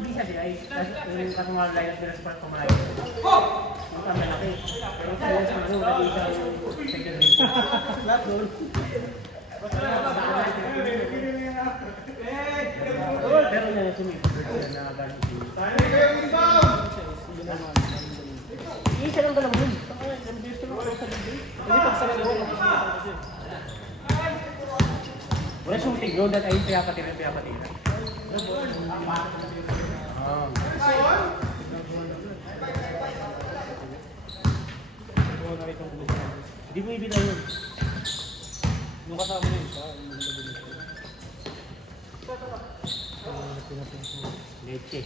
visa sila ay kasi mga lineup nila sa parang kumalayo. Ang kami laki. Pero sa yung ano, nag-isa yung secondary. Lahat doon. Pero na sumipot na galing si... Isa lang lang yun. Hindi pagsalawa lang. Wala shooting yun, dahil ayun pinapatira. Hindi mo ibigay yun. Yung kasama yun. Leche.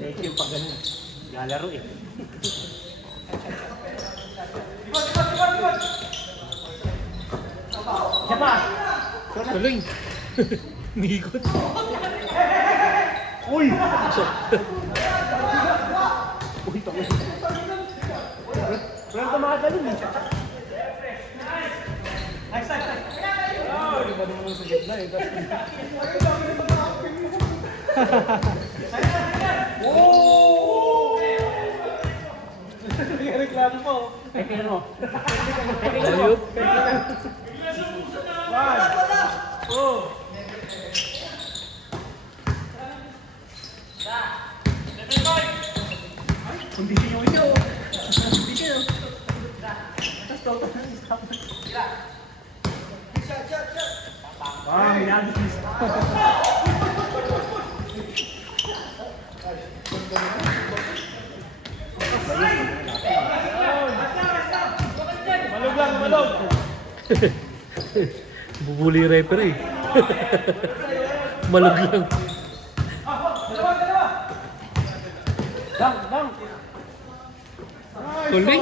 Leche yung pag ganun. Lalaro eh. Siya pa! Tuloy. Nikot. Uy! Uy, tangin. Walang tumagalun eh. Nice. Hindi ba naman sa gitna eh. Reklamo po. Ay, tingnan mo. Ayop. Kondisi nyo ito. Kondisi nyo. Tapos toto na isa. Minagis. Malog lang, malog. Bubuli referee. Malog lang. Dang. Tuloy.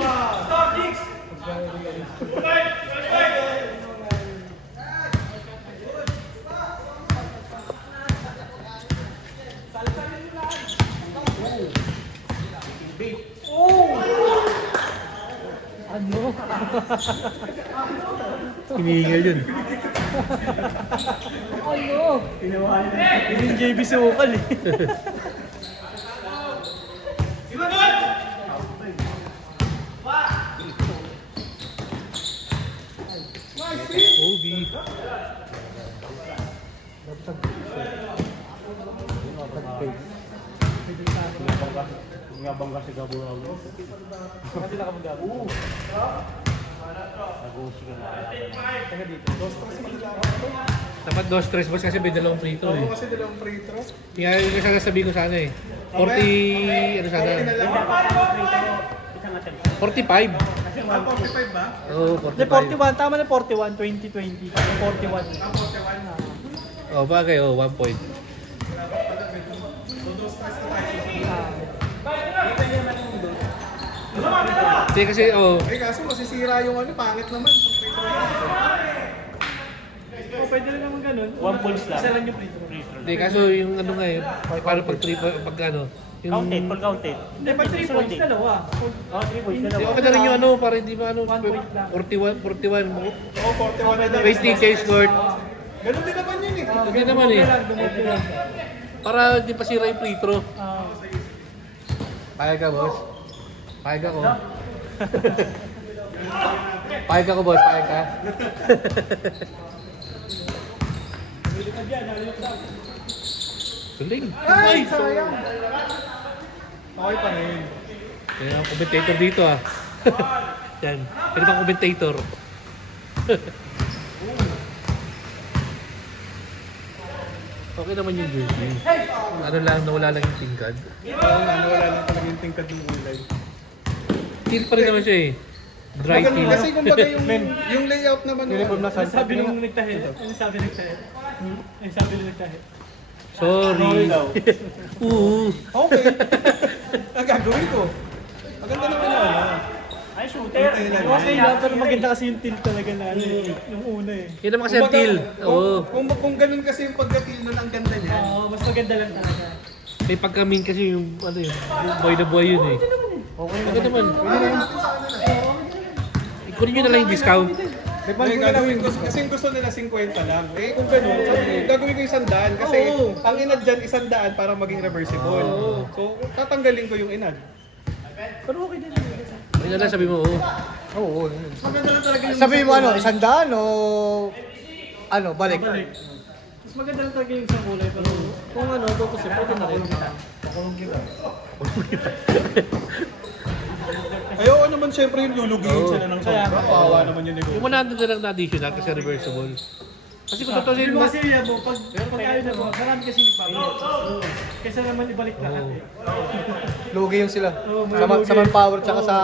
Ano? Hinihingal yun. Ano? Pinawahan na. Hindi yung JB sukal eh. Obi. Nga bangga si Gabo Raul. Kasi lang ka mag-gabo. Nag-uusig ka na. Taga dito. Dapat 2-3 boss kasi may dalawang free throw eh. Oo, kasi dalawang free throw. Kaya yung sasabihin ko sana eh. 40, ano sana? 40 na lang. Isang attempt. 45. Kasi 45 ba? Oo, Hindi, 45. 41. Tama na 41, 2020. 41. 41. Oh, bagay, 1 point. Hindi kasi, Ay, kaso masisira yung ano, pangit naman. Sa free throw. Oh, pwede rin naman ganun. 1 points lang. Isa lang yung free throw. hindi kaso yung ano nga eh, paano pag 3 pag ano, yung... Counted, full counted. Hindi, pag 3 points, dalawa. Oh, 3 points na Hindi, lang. okay na rin yung ano, para hindi ba ano, 1 point lang. 41, Oo, 41 na lang. waste teacher scored. Ganun din naman yun eh. Hindi naman eh. Dumute lang. Para hindi pa sira yung free throw. Ah. Payag ka, boss. Payag ako. Payag ako, boss. Payag ka. Galing. Ay, sayang. Okay pa rin. Kaya ang commentator dito ah. Yan. Pwede bang commentator? Okay naman yung jersey. Ano lang, nawala lang yung tingkad. Wala lang talaga yung tingkad ng ulay. Teal pa rin naman siya eh. Dry Maganda teal. kasi kumbaga yung layout naman. Uniform na sabi nung nagtahi. Ano sabi nagtahi? Ano sabi nung nagtahi? Sorry. Oo. Okay. Ang gagawin ko. Maganda naman yun. Ay, shooter. Okay lang, pero maganda kasi yung tilt talaga na ano, yung una eh. Yan naman kasi ang teal. Oo. Kung ganun kasi yung pagka-teal nun, ang ganda niya. Oo, mas maganda lang talaga. May pagkamin kasi yung ano yun. Boy na boy yun eh. Okay Maganda naman. Pwede natin sa ano na. Ikunin nyo na lang yung discount. Eh, gagawin ko, kasi gusto nila 50 lang. Eh, kung gano'n, gagawin ko 100 kasi ang inad dyan 100 para maging reversible. So, tatanggalin ko yung inad. Pero okay din. Ayun na lang, sabi mo, oo. Oo. Maganda lang talaga yung... Sabihin mo ano, 100 o ano, balik? Balik. Mas maganda lang talaga yung isang kulay. Pero kung ano, tutusin, pwede na rin. Ayoko naman syempre yung lulugihin sila ng Kaya sobra. Kawawa naman yun Yung 100 na lang na additional kasi reversible. Kasi kung totoo Yung mo, kasi yan mo, pag ayaw na mo, marami kasi nagbago. Kaysa naman ibalik lahat eh. Lugi yung sila. Oo, may Sa, lugi. sa manpower tsaka Oo. sa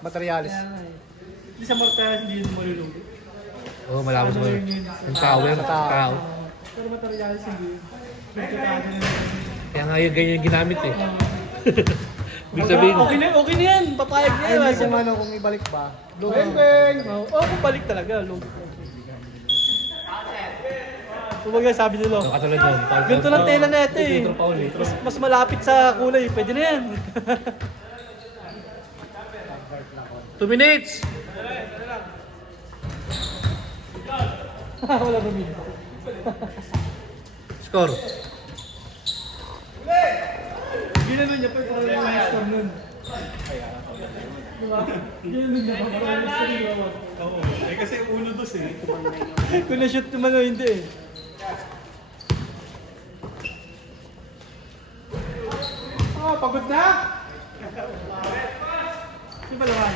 materialis. Kaya nga eh. Hindi sa Mortalas, hindi yun malulugi. oo, malaman mo yung power, tao. Pero Materialis hindi. Nagkatago na yun. Kaya nga yung ganyan ginamit eh. Ibig sabihin, Okay na yan, papayag na Ay, yan. hindi kung ano, kung ibalik pa. Beng, beng! Oo, kung balik talaga, lugi. Kumbaga sabi nila, ang katulad doon. ganito lang tela na ito eh. Control pa ulit. Mas malapit sa kulay, pwede na yan. 2 minutes! Wala rumili. Score. Ginanon niya pa yung parang yung score nun. Diba? Ginanon niya pa parang yung score nun. Oo, eh kasi uno dos eh. Kung na-shoot naman o hindi eh. Ah, pagod na? Yung palawan.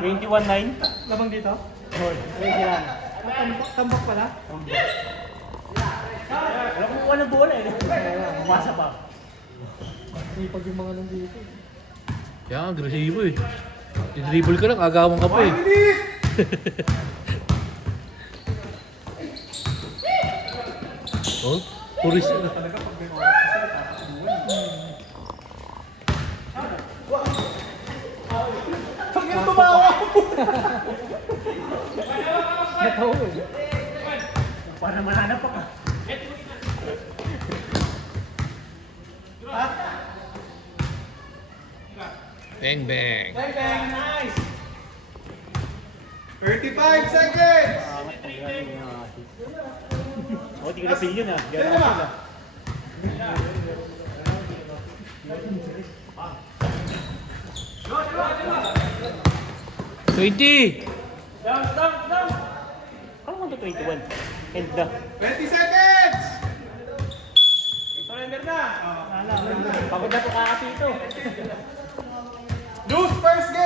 21-9. Labang dito? Ready lang. Tambak pala? Wala kong kuha ng bola eh. Umasa pa. Ipag yung mga nandito. Kaya nga, agresibo eh. I-dribble ka lang, agawan ka pa eh. Oh, puris na. Natawa eh. Para mahanap pa ka. Bang, bang. 35 seconds! O, di ko na yun ah. Yan na. $20! Ano mo ito 21? End na. 20 seconds! Pagod na ito kakasi ito. Lose first game!